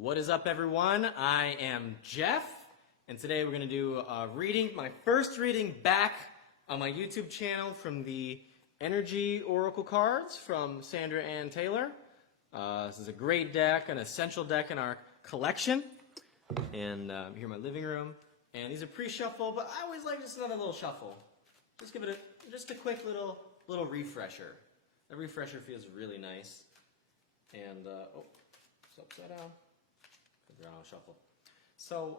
What is up, everyone? I am Jeff, and today we're going to do a reading, my first reading back on my YouTube channel from the Energy Oracle cards from Sandra Ann Taylor. This is a great deck, an essential deck in our collection, and here in my living room. And these are pre-shuffle, but I always like just another little shuffle. Just give it just a quick little refresher. The refresher feels really nice. And oh, it's upside down. Put it on shuffle. So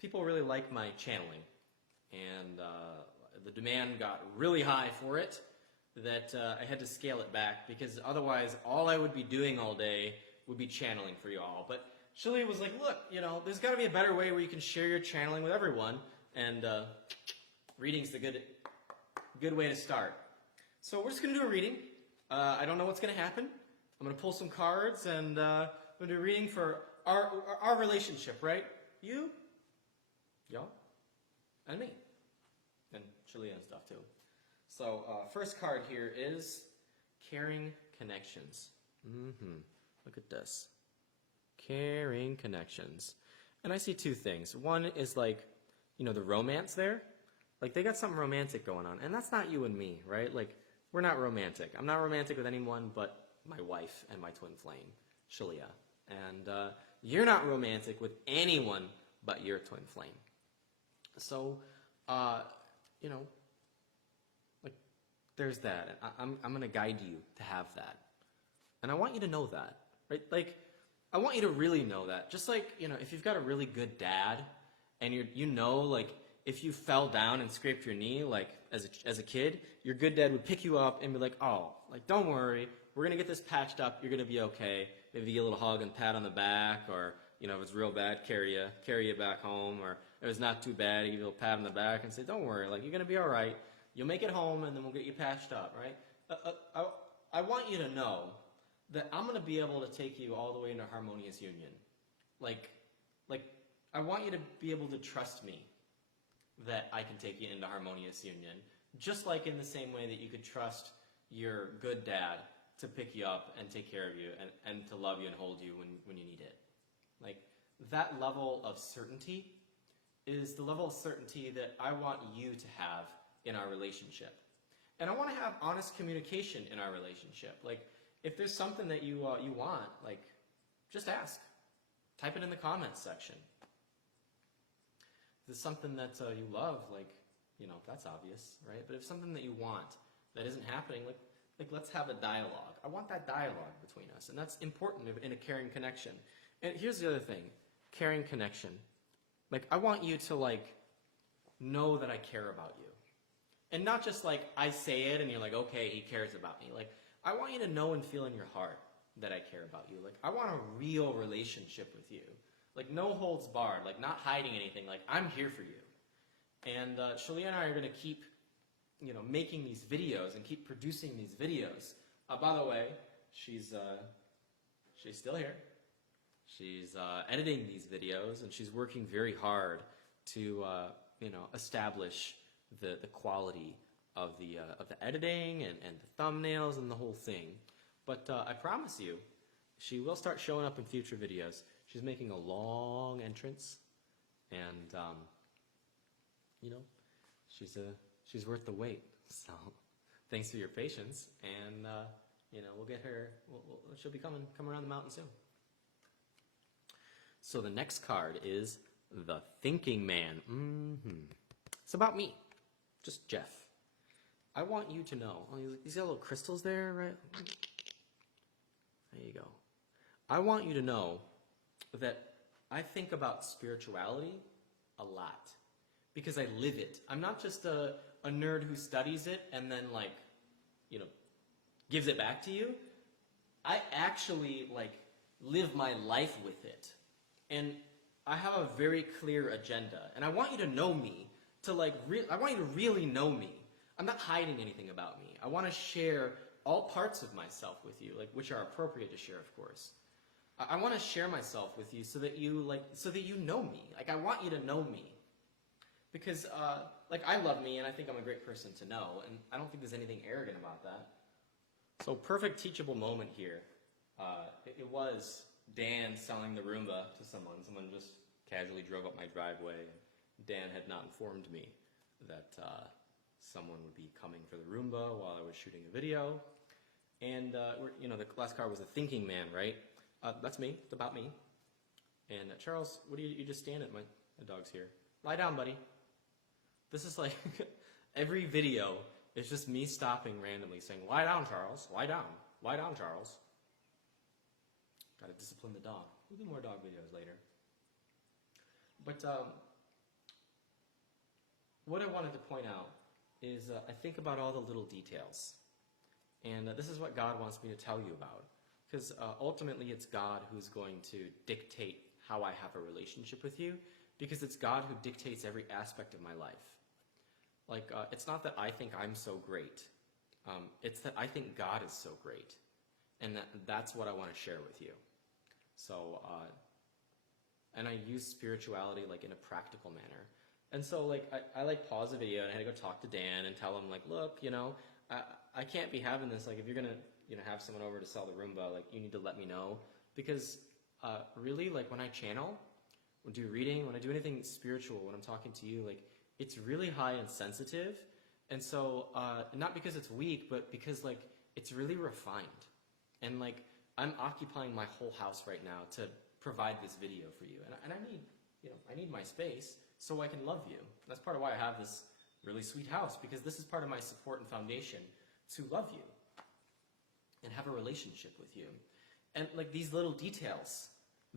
people really like my channeling, and the demand got really high for it. That I had to scale it back because otherwise, all I would be doing all day would be channeling for you all. But Shaleia was like, "Look, there's got to be a better way where you can share your channeling with everyone, and reading's the good way to start." So we're just gonna do a reading. I don't know what's gonna happen. I'm gonna pull some cards, and I'm gonna do a reading for our relationship, right? You, y'all, and me, and Shaleia and stuff too. So first card here is Caring Connections. Look at this. Caring Connections. And I see two things. One is like, the romance there. Like they got something romantic going on. And that's not you and me, right? Like we're not romantic. I'm not romantic with anyone but my wife and my twin flame, Shaleia. And you're not romantic with anyone but your twin flame. So, like there's that. I'm going to guide you to have that. And I want you to know that, right? Like, I want you to really know that. Just like, if you've got a really good dad and like, if you fell down and scraped your knee, like, as a kid, your good dad would pick you up and be like, oh, like, don't worry, we're going to get this patched up, you're going to be okay. Maybe give you a little hug and pat on the back, or, if it's real bad, carry you back home, or if it's not too bad, give you a little pat on the back and say, don't worry, like, you're going to be all right. You'll make it home, and then we'll get you patched up, right? I want you to know that I'm going to be able to take you all the way into harmonious union. Like, I want you to be able to trust me that I can take you into harmonious union, just like in the same way that you could trust your good dad to pick you up and take care of you and to love you and hold you when you need it. Like, that level of certainty is the level of certainty that I want you to have in our relationship. And I want to have honest communication in our relationship. Like, if there's something that you want, like, just ask. Type it in the comments section. If there's something that you love, like, that's obvious, right? But if something that you want that isn't happening, like let's have a dialogue. I want that dialogue between us, and that's important in a caring connection. And here's the other thing, caring connection. Like, I want you to, like, know that I care about you. And not just, like, I say it and you're like, okay, he cares about me. Like, I want you to know and feel in your heart that I care about you. Like, I want a real relationship with you. Like, no holds barred, like, not hiding anything. Like, I'm here for you. And Shaleia and I are going to keep, making these videos and keep producing these videos. By the way, she's still here. She's editing these videos, and she's working very hard to, establish the quality of the editing and the thumbnails and the whole thing. But I promise you, she will start showing up in future videos. She's making a long entrance, and she's worth the wait. So thanks for your patience, and we'll get her. She'll be coming around the mountain soon. So the next card is the Thinking Man. It's about me, just Jeff. I want you to know. Oh, these got little crystals there, right? There you go. I want you to know that I think about spirituality a lot because I live it. I'm not just a nerd who studies it and then, like, gives it back to you. I actually, like, live my life with it. And I have a very clear agenda. And I want you to know me to, like, I want you to really know me. I'm not hiding anything about me. I want to share all parts of myself with you, like, which are appropriate to share, of course. I want to share myself with you so that you know me. Like, I want you to know me. Because, I love me, and I think I'm a great person to know, and I don't think there's anything arrogant about that. So, perfect teachable moment here. It was Dan selling the Roomba to someone. Someone just casually drove up my driveway. Dan had not informed me that someone would be coming for the Roomba while I was shooting a video. And, the last car was a thinking man, right? That's me. It's about me. And Charles, what do you just stand at? My dog's here. Lie down, buddy. This is like every video is just me stopping randomly saying, lie down, Charles. Lie down. Lie down, Charles. Gotta discipline the dog. We'll do more dog videos later. But what I wanted to point out is I think about all the little details. And this is what God wants me to tell you about. Because ultimately it's God who's going to dictate how I have a relationship with you. Because it's God who dictates every aspect of my life. Like, it's not that I think I'm so great. It's that I think God is so great. And that's what I want to share with you. So, and I use spirituality like in a practical manner. And so like, I like pause the video and I had to go talk to Dan and tell him like, look, I can't be having this. Like if you're going to, have someone over to sell the Roomba, like you need to let me know. Because really like when I channel, when I do reading, when I do anything spiritual, when I'm talking to you, like it's really high and sensitive. And so, not because it's weak, but because like it's really refined. And like, I'm occupying my whole house right now to provide this video for you. And I need, I need my space so I can love you. That's part of why I have this really sweet house, because this is part of my support and foundation to love you and have a relationship with you. And like these little details,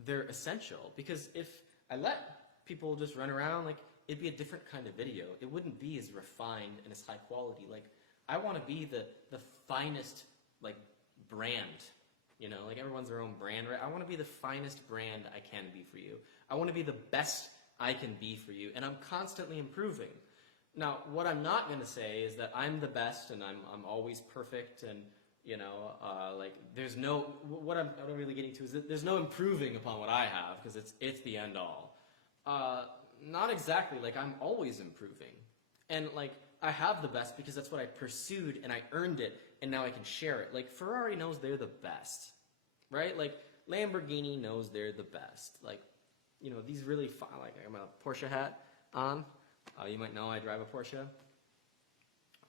they're essential, because if I let people just run around, like it'd be a different kind of video. It wouldn't be as refined and as high quality. Like I want to be the finest like brand. Like everyone's their own brand, right? I want to be the finest brand I can be for you. I want to be the best I can be for you, and I'm constantly improving. Now, what I'm not going to say is that I'm the best and I'm always perfect, and like there's no. What I'm really getting to is that there's no improving upon what I have, because it's the end all. Not exactly. Like I'm always improving, and like I have the best because that's what I pursued and I earned it. And now I can share it. Like Ferrari knows they're the best, right? Like Lamborghini knows they're the best. Like, these really fun, like I got a Porsche hat on. You might know I drive a Porsche.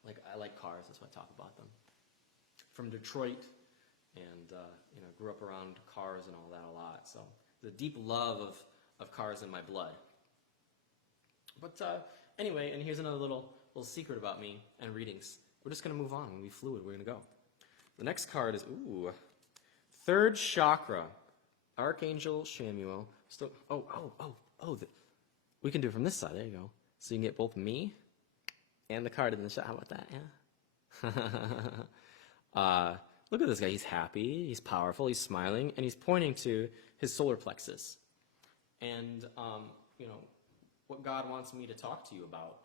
Like I like cars, that's why I talk about them. From Detroit, and grew up around cars and all that a lot. So there's a deep love of cars in my blood. But anyway, and here's another little secret about me and readings. We're just going to move on. We're going to be fluid. We're going to go. The next card is, third chakra. Archangel Shamuel. Still, we can do it from this side. There you go. So you can get both me and the card in the shot. How about that? Yeah. Look at this guy. He's happy. He's powerful. He's smiling. And he's pointing to his solar plexus. And, what God wants me to talk to you about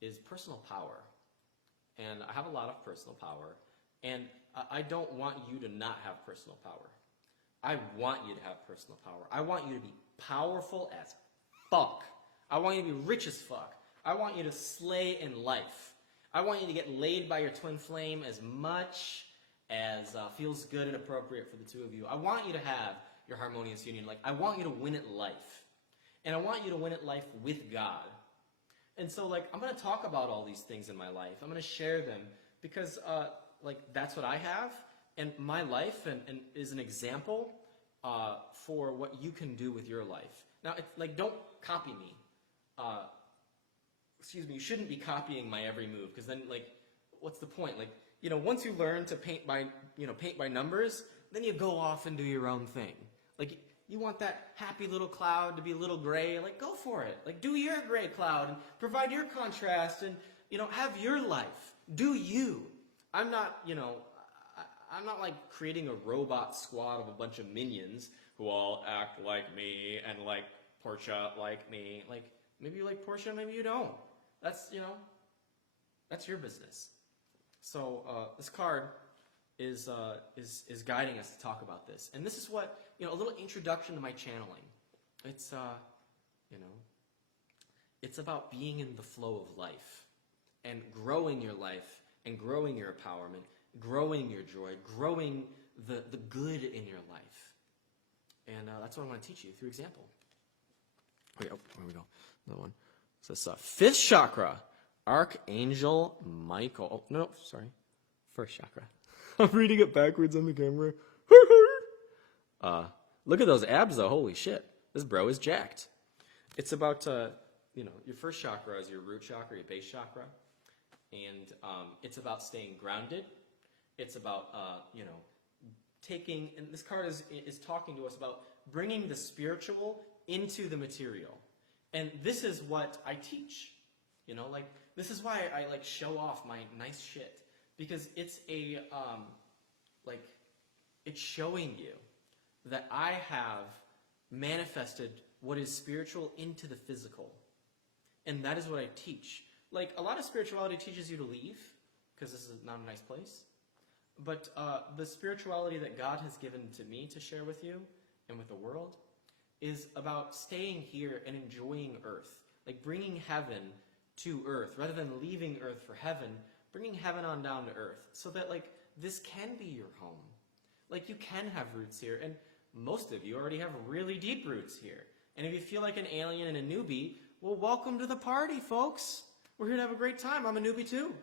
is personal power. And I have a lot of personal power, and I don't want you to not have personal power. I want you to have personal power. I want you to be powerful as fuck. I want you to be rich as fuck. I want you to slay in life. I want you to get laid by your twin flame as much as feels good and appropriate for the two of you. I want you to have your harmonious union. Like, I want you to win at life. And I want you to win at life with God. And so, like, I'm going to talk about all these things in my life. I'm going to share them because, like, that's what I have. And my life and is an example for what you can do with your life. Now, it's, like, don't copy me. You shouldn't be copying my every move, because then, like, what's the point? Like, once you learn to paint by numbers, then you go off and do your own thing. Like, you want that happy little cloud to be a little gray, like, go for it. Like, do your gray cloud and provide your contrast and, have your life. Do you. I'm not, I'm not like creating a robot squad of a bunch of minions who all act like me and like Porsche like me. Like, maybe you like Porsche, maybe you don't. That's, that's your business. So, this card is guiding us to talk about this. And this is what, a little introduction to my channeling. It's, it's about being in the flow of life and growing your life and growing your empowerment, growing your joy, growing the good in your life. And And that's what I want to teach you through example. Wait, oh, here we go. Another one. So this fifth chakra, Archangel Michael. Oh, no, sorry. First chakra. I'm reading it backwards on the camera. Look at those abs, though. Holy shit. This bro is jacked. It's about, your first chakra is your root chakra, your base chakra. And it's about staying grounded. It's about, taking, and this card is talking to us about bringing the spiritual into the material. And this is what I teach. This is why I show off my nice shit. Because it's it's showing you that I have manifested what is spiritual into the physical. And that is what I teach. A lot of spirituality teaches you to leave, because this is not a nice place. But the spirituality that God has given to me to share with you and with the world is about staying here and enjoying Earth. Bringing heaven to Earth. Rather than leaving Earth for heaven, bringing heaven on down to Earth. So that, this can be your home. You can have roots here. And most of you already have really deep roots here. And if you feel like an alien and a newbie, well, welcome to the party, folks. We're here to have a great time. I'm a newbie too.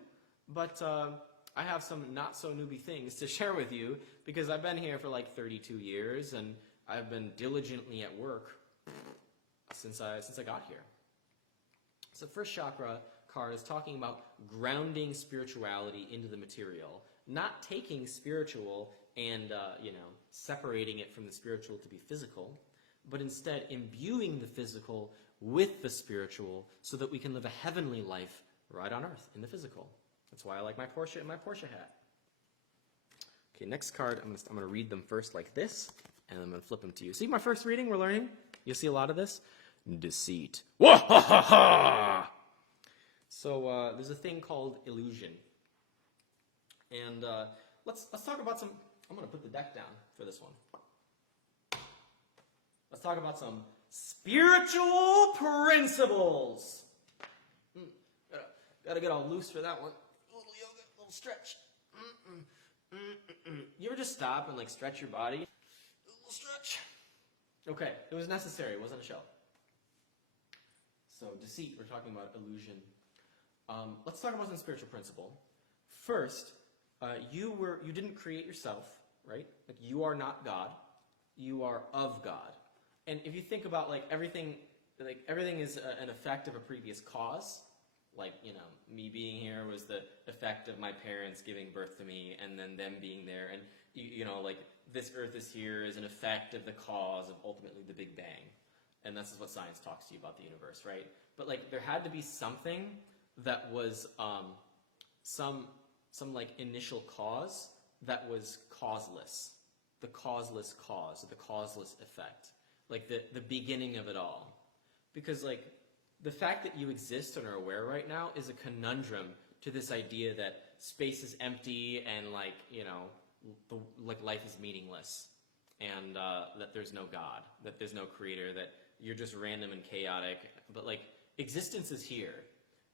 But I have some not-so-newbie things to share with you because I've been here for 32 years and I've been diligently at work since I got here. So the first chakra card is talking about grounding spirituality into the material, not taking spiritual and separating it from the spiritual to be physical, but instead imbuing the physical with the spiritual so that we can live a heavenly life right on earth in the physical. That's why I like my Porsche and my Porsche hat. Okay, next card, I'm going to read them first like this, and I'm going to flip them to you. See, my first reading, we're learning. You'll see a lot of this. Deceit. Wah-ha-ha-ha! So there's a thing called illusion. And let's talk about some, I'm going to put the deck down for this one. Let's talk about some spiritual principles. Gotta get all loose for that one. A little yoga, a little stretch. You ever just stop and stretch your body? A little stretch. Okay, it was necessary. It wasn't a show. So deceit, we're talking about illusion. Let's talk about some spiritual principle. First, you didn't create yourself, right? You are not God. You are of God. And if you think about everything is an effect of a previous cause. Me being here was the effect of my parents giving birth to me and then them being there. And, this earth is here is an effect of the cause of ultimately the Big Bang. And this is what science talks to you about the universe, right? But, there had to be something that was some initial cause that was causeless. The causeless cause, or the causeless effect. The beginning of it all. Because, the fact that you exist and are aware right now is a conundrum to this idea that space is empty and life is meaningless, and that there's no God, that there's no creator, that you're just random and chaotic. But existence is here,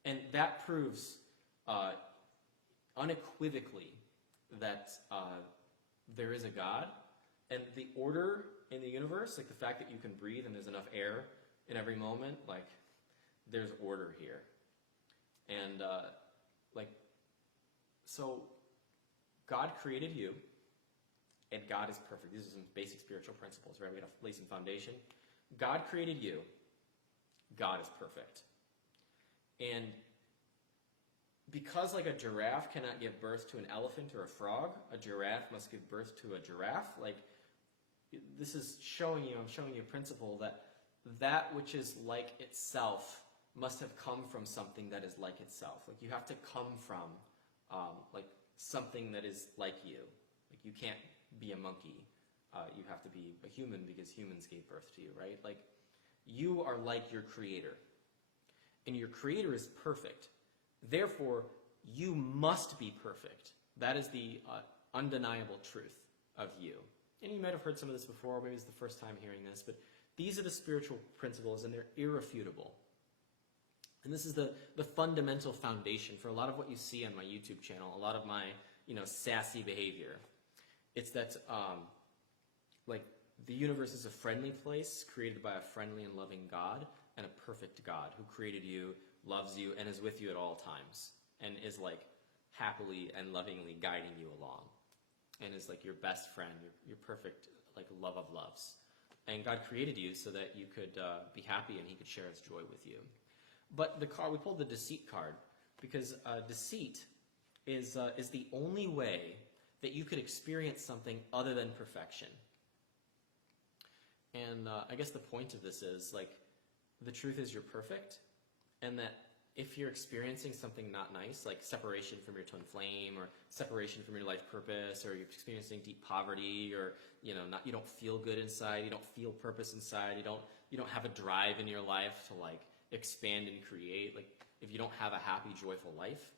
and that proves unequivocally that there is a God, and the order in the universe, the fact that you can breathe and there's enough air in every moment, there's order here. And, so God created you, and God is perfect. These are some basic spiritual principles, right? We got to lay some foundation. God created you. God is perfect. And because, a giraffe cannot give birth to an elephant or a frog, a giraffe must give birth to a giraffe. This is I'm showing you a principle that which is like itself must have come from something that is like itself. You have to come from, something that is like you. You can't be a monkey. You have to be a human because humans gave birth to you, right? You are like your creator. And your creator is perfect. Therefore, you must be perfect. That is the undeniable truth of you. And you might have heard some of this before, maybe it's the first time hearing this, but these are the spiritual principles, and they're irrefutable. And this is the fundamental foundation for a lot of what you see on my YouTube channel, a lot of my, sassy behavior. It's that, the universe is a friendly place created by a friendly and loving God and a perfect God who created you, loves you, and is with you at all times, and is like happily and lovingly guiding you along, and is like your best friend, your perfect like love of loves. And God created you so that you could be happy and he could share his joy with you. But the card, we pulled the deceit card because deceit is the only way that you could experience something other than perfection. And I guess the point of this is, like, the truth is you're perfect, and that if you're experiencing something not nice, like separation from your twin flame, or separation from your life purpose, or you're experiencing deep poverty, or you don't feel good inside, you don't feel purpose inside, you don't have a drive in your life to like expand and create, like if you don't have a happy, joyful life,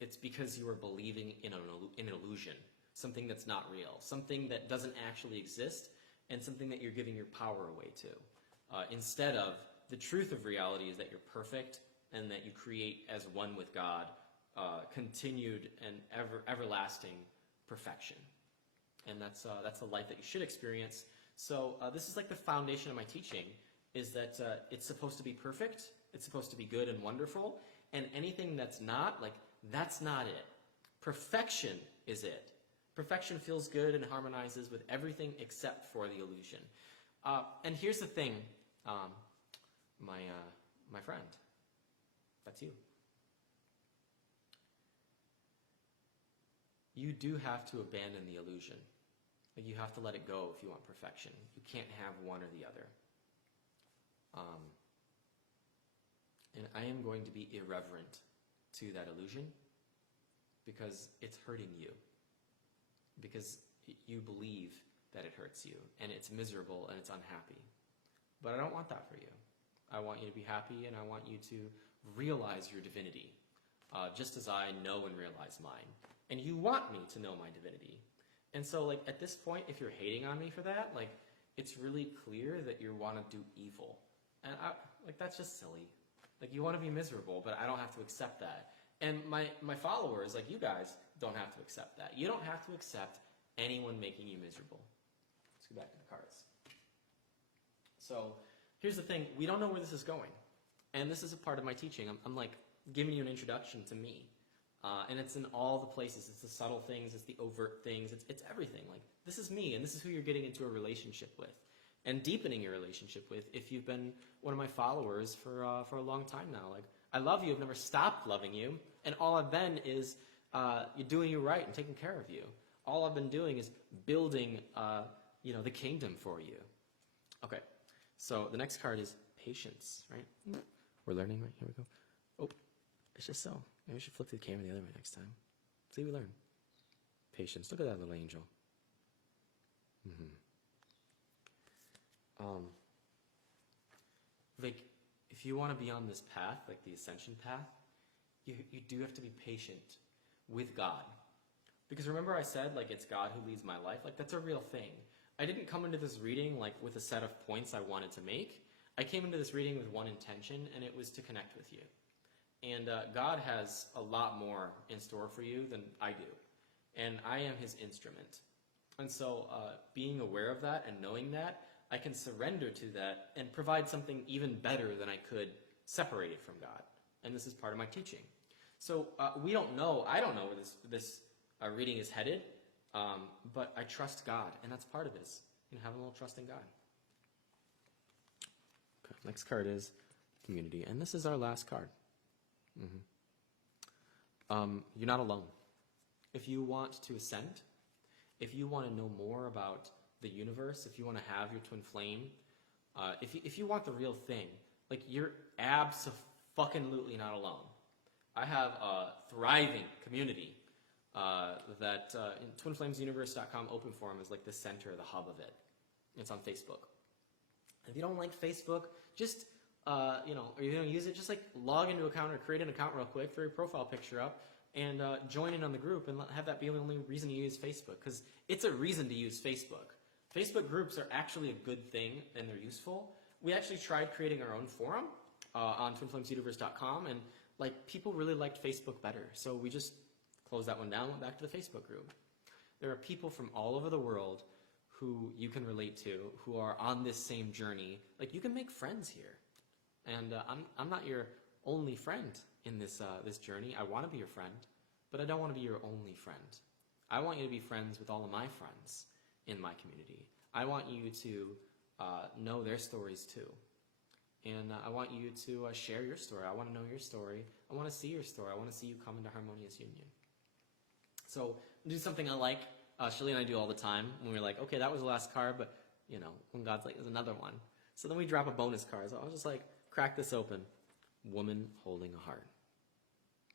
it's because you are believing in an illusion, something that's not real, something that doesn't actually exist, and something that you're giving your power away to. Instead of the truth of reality is that you're perfect and that you create as one with God, continued and everlasting perfection. And that's the life that you should experience. So this is like the foundation of my teaching, is that it's supposed to be perfect, it's supposed to be good and wonderful, and anything that's not, like, that's not it. Perfection is it. Perfection feels good and harmonizes with everything except for the illusion. And here's the thing, my friend, that's you. You do have to abandon the illusion. Like, you have to let it go if you want perfection. You can't have one or the other. And I am going to be irreverent to that illusion because it's hurting you. Because you believe that it hurts you, and it's miserable, and it's unhappy. But I don't want that for you. I want you to be happy, and I want you to realize your divinity, just as I know and realize mine. And you want me to know my divinity. And so, like, at this point, if you're hating on me for that, like, it's really clear that you want to do evil. And that's just silly. Like, you want to be miserable, but I don't have to accept that. And my followers, like you guys, don't have to accept that. You don't have to accept anyone making you miserable. Let's go back to the cards. So here's the thing. We don't know where this is going. And this is a part of my teaching. I'm like giving you an introduction to me. And it's in all the places. It's the subtle things. It's the overt things. It's everything. Like, this is me, and this is who you're getting into a relationship with. And deepening your relationship with if you've been one of my followers for a long time now. Like, I love you. I've never stopped loving you. And all I've been is you're doing you right and taking care of you. All I've been doing is building the kingdom for you. Okay, so the next card is patience, right? We're learning, right? Here we go. Oh, it's just so. Maybe we should flip the camera the other way next time. See, we learn. Patience. Look at that little angel. Like, if you want to be on this path, like the ascension path, you do have to be patient with God. Because remember I said, like, it's God who leads my life? Like, that's a real thing. I didn't come into this reading, like, with a set of points I wanted to make. I came into this reading with one intention, and it was to connect with you. And God has a lot more in store for you than I do. And I am his instrument. And so being aware of that and knowing that, I can surrender to that and provide something even better than I could separate it from God. And this is part of my teaching. So we don't know, I don't know where this reading is headed, but I trust God, and that's part of it, is having a little trust in God. Okay, next card is community, and this is our last card. You're not alone. If you want to ascend, if you want to know more about the universe, if you want to have your twin flame, if you want the real thing, like, you're abso-fucking-lutely not alone. I have a thriving community that in twinflamesuniverse.com open forum is like the center, the hub of it. It's on Facebook. If you don't like Facebook, just or you don't use it, just like log into an account or create an account real quick, throw your profile picture up, and join in on the group, and have that be the only reason you use Facebook, because it's a reason to use Facebook. Facebook groups are actually a good thing, and they're useful. We actually tried creating our own forum on twinflamesuniverse.com, and like, people really liked Facebook better, so we just closed that one down, went back to the Facebook group. There are people from all over the world who you can relate to, who are on this same journey. Like, you can make friends here. And I'm not your only friend in this journey. I want to be your friend, but I don't want to be your only friend. I want you to be friends with all of my friends in my community. I want you to know their stories too. And I want you to share your story. I want to know your story. I want to see your story. I want to see you come into harmonious union. So do something I like. Shaleia and I do all the time when we're like, okay, that was the last card, but you know, when God's like, there's another one. So then we drop a bonus card. So I'll just like crack this open. Woman holding a heart.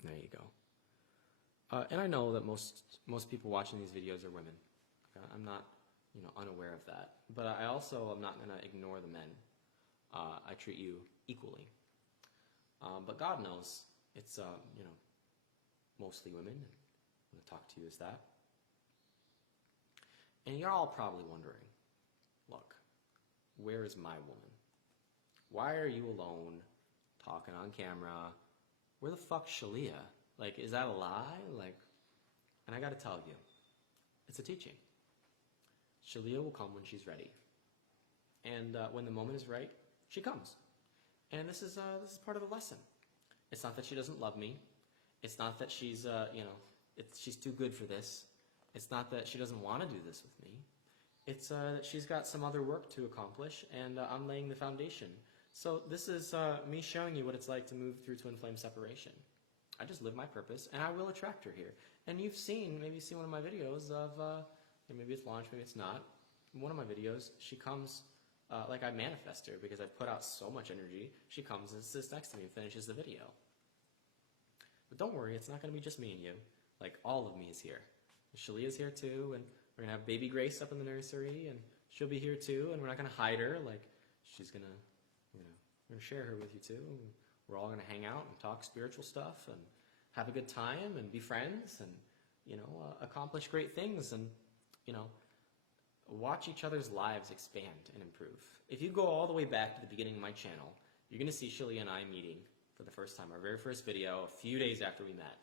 There you go. And I know that most people watching these videos are women. I'm not, unaware of that. But I also am not going to ignore the men. I treat you equally. But God knows it's, mostly women. I'm going to talk to you as that. And you're all probably wondering, look, where is my woman? Why are you alone, talking on camera? Where the fuck's Shaleia? Like, is that a lie? Like, and I gotta tell you, it's a teaching. Shaleia will come when she's ready. And when the moment is right, she comes. And this is part of the lesson. It's not that she doesn't love me. It's not that she's, she's too good for this. It's not that she doesn't want to do this with me. It's that she's got some other work to accomplish, and I'm laying the foundation. So this is me showing you what it's like to move through twin flame separation. I just live my purpose, and I will attract her here. And maybe you've seen one of my videos of, maybe it's launched, maybe it's not. In one of my videos, she comes, like I manifest her, because I put out so much energy. She comes and sits next to me and finishes the video. But don't worry, it's not going to be just me and you. Like, all of me is here. Shaleia's here too, and we're going to have baby Grace up in the nursery, and she'll be here too, and we're not going to hide her. Like, she's going to, we're going to share her with you too. And we're all going to hang out and talk spiritual stuff and have a good time and be friends and, accomplish great things and, watch each other's lives expand and improve. If you go all the way back to the beginning of my channel, you're going to see Shaleia and I meeting for the first time, our very first video, a few days after we met.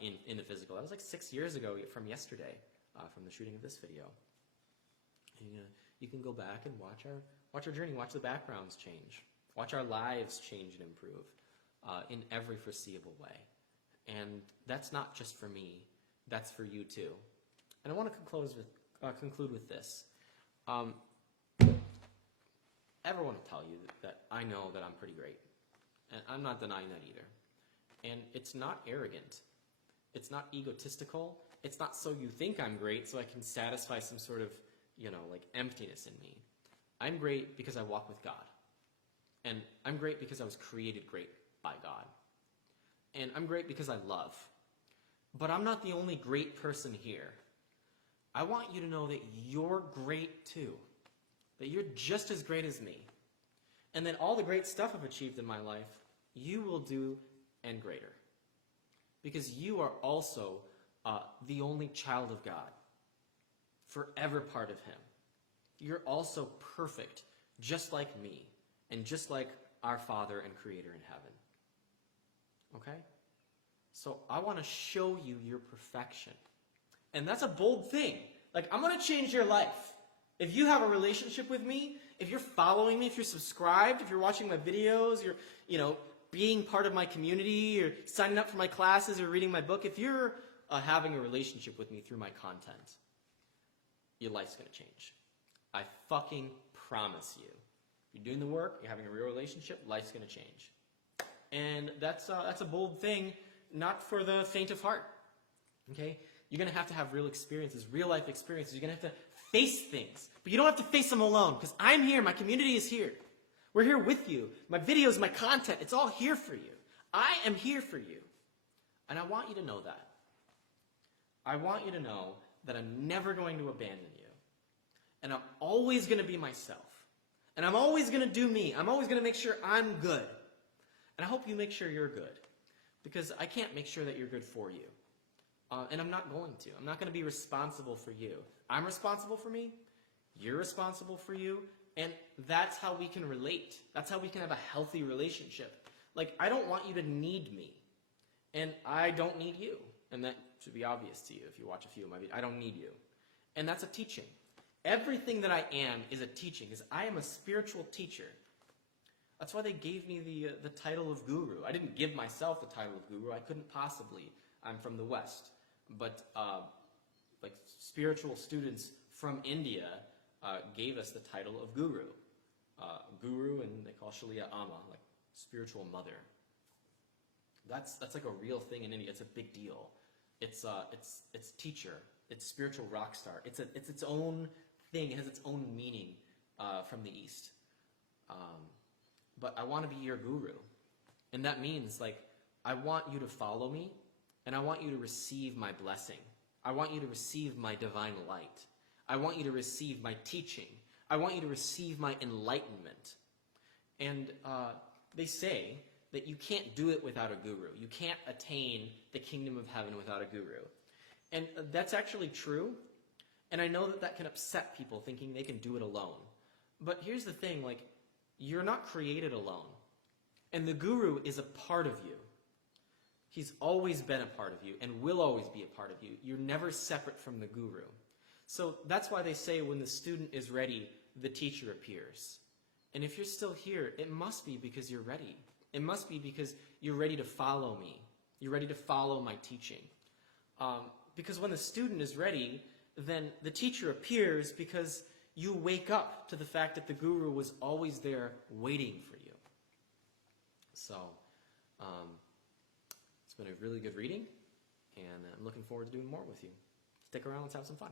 In the physical. That was like 6 years ago from yesterday, from the shooting of this video. And, you can go back and watch our journey, watch the backgrounds change, watch our lives change and improve in every foreseeable way. And that's not just for me, that's for you too. And I want to conclude with this. Ever want to tell you that I know that I'm pretty great. And I'm not denying that either. And it's not arrogant. It's not egotistical. It's not so you think I'm great so I can satisfy some sort of, emptiness in me. I'm great because I walk with God. And I'm great because I was created great by God. And I'm great because I love. But I'm not the only great person here. I want you to know that you're great too. That you're just as great as me. And that all the great stuff I've achieved in my life, you will do and greater. Because you are also the only child of God, forever part of Him. You're also perfect, just like me, and just like our Father and Creator in heaven. Okay? So I want to show you your perfection. And that's a bold thing. Like, I'm going to change your life. If you have a relationship with me, if you're following me, if you're subscribed, if you're watching my videos, you're, being part of my community, or signing up for my classes, or reading my book, if you're having a relationship with me through my content, your life's going to change. I fucking promise you. If you're doing the work, you're having a real relationship, life's going to change. And that's a bold thing, not for the faint of heart. Okay? You're going to have real experiences, real life experiences. You're going to have to face things. But you don't have to face them alone, because I'm here, my community is here. We're here with you. My videos, my content, it's all here for you. I am here for you. And I want you to know that. I want you to know that I'm never going to abandon you. And I'm always going to be myself. And I'm always going to do me. I'm always going to make sure I'm good. And I hope you make sure you're good. Because I can't make sure that you're good for you. And I'm not going to. I'm not going to be responsible for you. I'm responsible for me. You're responsible for you. And that's how we can relate. That's how we can have a healthy relationship. Like, I don't want you to need me. And I don't need you. And that should be obvious to you if you watch a few of my videos. I don't need you. And that's a teaching. Everything that I am is a teaching, because I am a spiritual teacher. That's why they gave me the title of guru. I didn't give myself the title of guru. I couldn't possibly. I'm from the West. But like spiritual students from India gave us the title of guru. Guru, and they call Shaleia Amma, like spiritual mother. That's like a real thing in India. It's a big deal. It's teacher. It's spiritual rock star. It's its own thing. It has its own meaning from the East. But I want to be your guru, and that means like I want you to follow me, and I want you to receive my blessing. I want you to receive my divine light. I want you to receive my teaching. I want you to receive my enlightenment. And they say that you can't do it without a guru. You can't attain the kingdom of heaven without a guru. And that's actually true. And I know that that can upset people thinking they can do it alone. But here's the thing, like, you're not created alone. And the guru is a part of you. He's always been a part of you and will always be a part of you. You're never separate from the guru. So that's why they say when the student is ready, the teacher appears. And if you're still here, it must be because you're ready. It must be because you're ready to follow me. You're ready to follow my teaching. Because when the student is ready, then the teacher appears because you wake up to the fact that the guru was always there waiting for you. So, it's been a really good reading, and I'm looking forward to doing more with you. Stick around, let's have some fun.